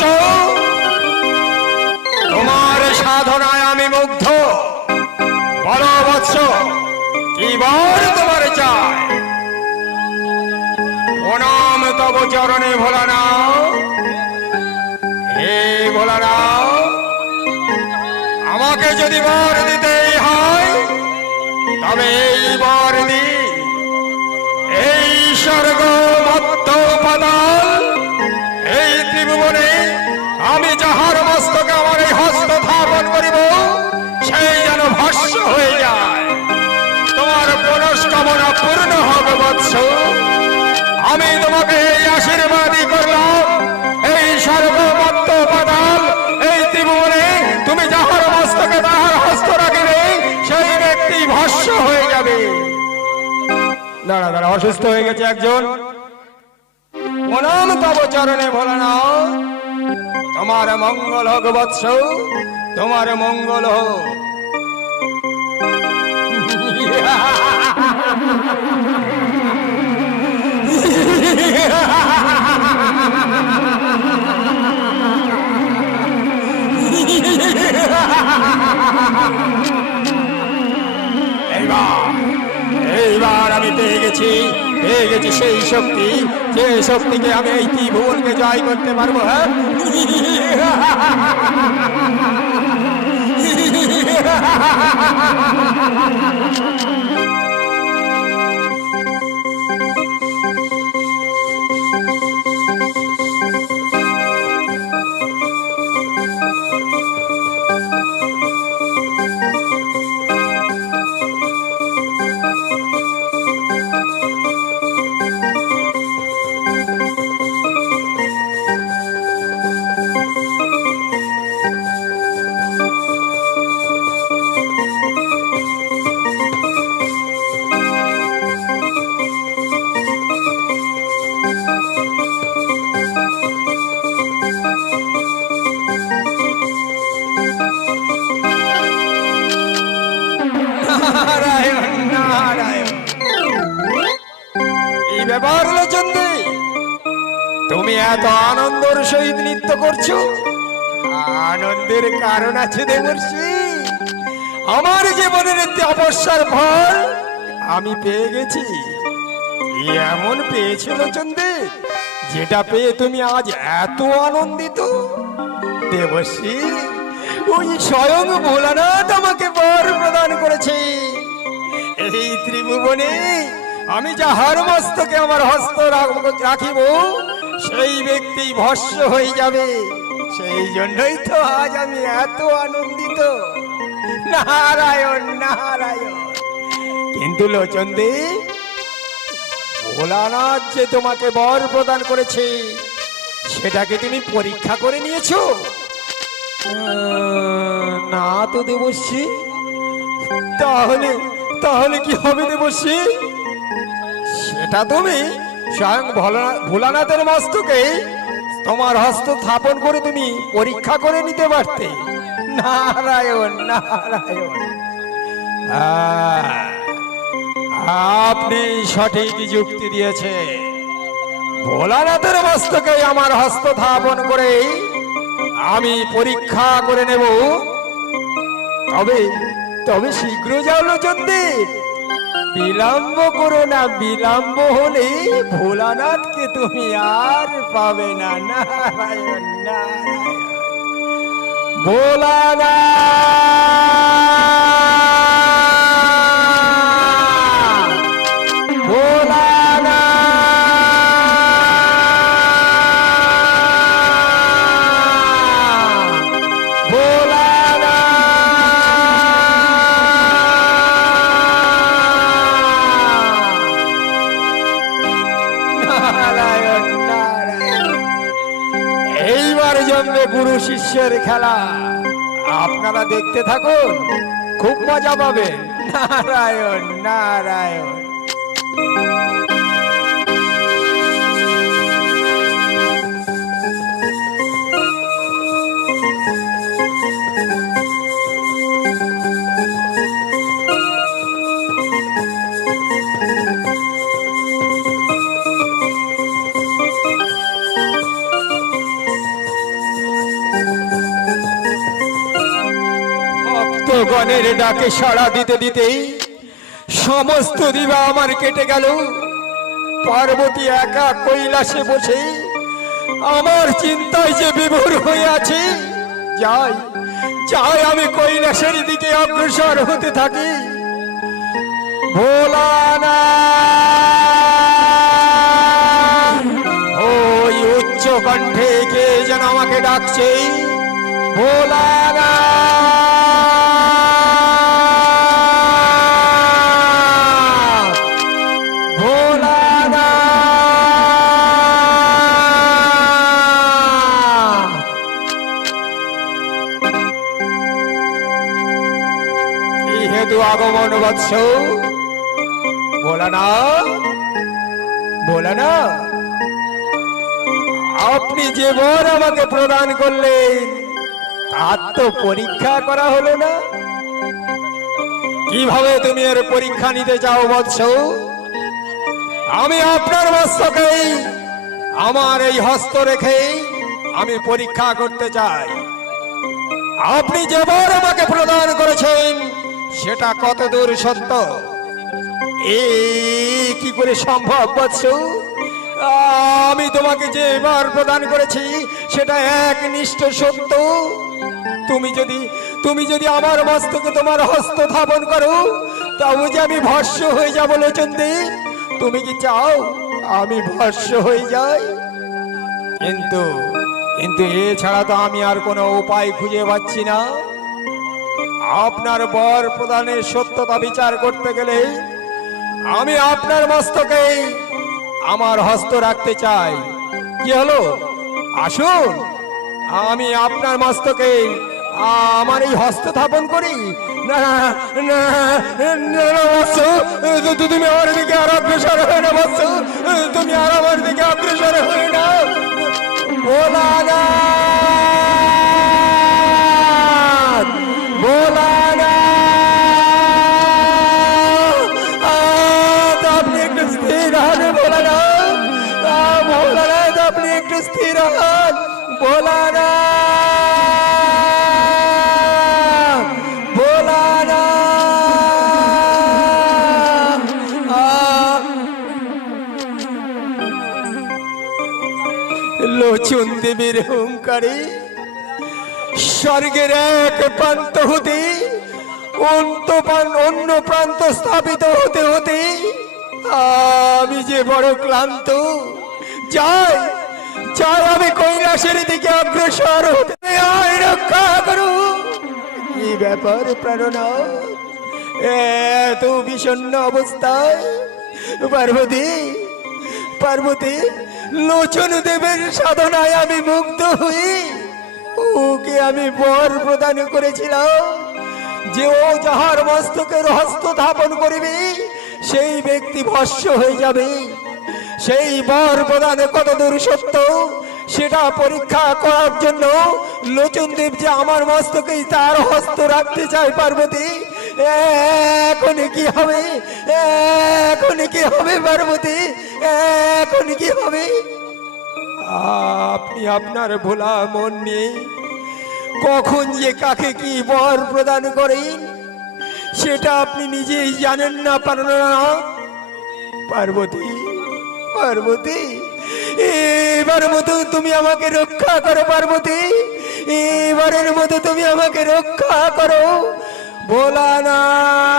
বৎস, তোমার সাধনায় আমি মুগ্ধ। বলো বৎস, কি বর তোমার চাই? প্রণাম তব চরণে ভোলানাথ। হে ভোলানাথ, আমাকে যদি বর দিতেই হয় তবে এই বর দি। এই স্বর্গ মত্ত পাতাল, এই ত্রিভুবনে আমি যাহার মস্তকে আমার এই হস্ত স্থাপন করিব সেই যেন ভস্ম হয়ে যায়। তোমার মনস্কামনা পূর্ণ হবে বৎস। আমি তোমাকে এই আশীর্বাদই করলাম, এই স্বর্গ মত্ত পাতাল, এই ত্রিভুবনে তুমি যাহার মস্তকে তাহার হস্ত রাখিবে সেই ব্যক্তি ভস্ম হয়ে যাবে। দাঁড়া দাঁড়া, অসুস্থ হয়ে গেছে একজন। প্রণাম তব চরণে ভোলানাথ। তোমার মঙ্গল হোক বৎস, তোমার মঙ্গল হোক। এইবার আমি পেয়ে গেছি সেই শক্তি, যে শক্তিকে আমি এই ত্রিভুবনকে জয় করতে পারবো। হ্যাঁ, ব্যাপার হলো চন্দ্রী, তুমি এত আনন্দের সহিত নৃত্য করছো। আনন্দের কারণ আছে দেবর্ষি। আমার জীবনের তপস্যার ফল আমি পেয়ে গেছি। এমন পেয়েছিল চন্দ্রী, যেটা পেয়ে তুমি আজ এত আনন্দিত। দেবর্ষি, ওই স্বয়ং ভোলানাথ আমাকে বর প্রদান করেছে। এই ত্রিভুবনে আমি যাহার মস্তকে আমার হস্ত রাখিব সেই ব্যক্তি ভস্ম হয়ে যাবে। সেই জন্যই তো আজ আমি এত আনন্দিত। নারায়ণ নারায়ণ। কিন্তু লোচন্দী, ভোলানাথ যে তোমাকে বর প্রদান করেছে সেটাকে তুমি পরীক্ষা করে নিয়েছো? না তো দেবশ্রী। তাহলে তাহলে কি হবে দেবশ্রী? সেটা তুমি স্বয়ং ভোলানাথের মস্তকে তোমার হস্ত স্থাপন করে তুমি পরীক্ষা করে নিতে পারতে। নারায়ণ নারায়ণ। আপনি সঠিক যুক্তি দিয়েছে। ভোলানাথের মস্তকে আমার হস্ত স্থাপন করে আমি পরীক্ষা করে নেব। তবে তবে শীঘ্র যাও লোচন্দী, বিলম্ব করো না। বিলম্ব হলে ভোলানাথকে তুমি আর পাবে না। নারায়ণ নারায়ণ। ভোলানাথ ভোলানাথ গুরু শিষ্যের খেলা। আপনারা দেখতে থাকুন, খুব মজা পাবেন। নারায়ণ নারায়ণ। প্রাণের ডাকে সাড়া দিতে দিতেই সমস্ত দিবা আমার কেটে গেল। পার্বতী একা কৈলাসে বসে আমার চিন্তায় যে বিভোর হয়ে আছে। যাই যাই আমি কৈলাসের দিকে অগ্রসর হতে থাকি। ভোলানাথ, ওই উচ্চ কণ্ঠে কে যেন আমাকে ডাকছে। ভোলানাথ, ভোলানাথ। কি হেতু আগমন বৎস? ভোলানাথ, ভোলানাথ, আপনি যে বর আমাকে প্রদান করলেন তার তো পরীক্ষা করা হলো না। কিভাবে তুমি এর পরীক্ষা নিতে চাও বৎস? আমি আপনার মস্তকে আমার এই হস্ত রেখে আমি পরীক্ষা করতে চাই আপনি যে বর আমাকে প্রদান করেছেন সেটা কত দূর সত্য। কি করে সম্ভব বৎস? আমি তোমাকে যে এবার প্রদান করেছি সেটা একনিষ্ঠ সত্য। তুমি যদি আমার মস্তকে তোমার হস্ত স্থাপন করো তবে যে আমি ভস্ম হয়ে যাবো লোচনদী। তুমি কি চাও আমি ভস্ম হয়ে যাই? কিন্তু কিন্তু এছাড়া তো আমি আর কোনো উপায় খুঁজে পাচ্ছি না। আপনার বর প্রদানের সত্যতা বিচার করতে গেলে আমি আপনার মস্তকে আমার হস্ত রাখতে চাই। কি হলো? আসুন, আমি আপনার মস্তকে আমার এই হস্ত স্থাপন করি। না না না বৎস, তুমি আমার দিকে আর অগ্রসর হয়ে না বৎস, তুমি আর আমার দিকে অগ্রসর হয়ে না। ভোলানাথ, ভোলানাথ, আপনি একটু স্থির হন। ভোলানাথ, ভোলানাথ, আপনি একটু স্থির হন। ভোলানাথ, ভোলানাথ। লোচন দেবীর হুঙ্কারে স্বর্গের এক প্রান্ত হতে অন্য প্রান্ত স্থাপিত হতে হতে আমি যে বড় ক্লান্ত। যাই যাই আমি কৈলাসের দিকে অগ্রসর হতে। রক্ষা করু। কি ব্যাপার প্রাণনাথ, এত বিষণ্ণ অবস্থায়? পার্বতী, পার্বতী, লোচন দেবের সাধনায় আমি মুগ্ধ হই। ওকে আমি বর প্রদান করেছিলাম যে ও যাহার মস্তকের হস্ত স্থাপন করিবে সেই ব্যক্তি ভস্ম হয়ে যাবে। সেই বর প্রদানে কত দূর সত্য সেটা পরীক্ষা করার জন্য লোচন দেব যে আমার মস্তকে তার হস্ত রাখতে চায়। পার্বতী, এখন কি হবে? এখন কি হবে পার্বতী? এখন কি হবে? আপনি আপনার ভোলা মন নিয়ে কখন যে কাকে কি বর প্রদান করেন সেটা আপনি নিজেই জানেন না। পার্বতী, পার্বতী, এবার মতো তুমি আমাকে রক্ষা করো। পার্বতী, এবারের মতো তুমি আমাকে রক্ষা করো। ভোলানাথ।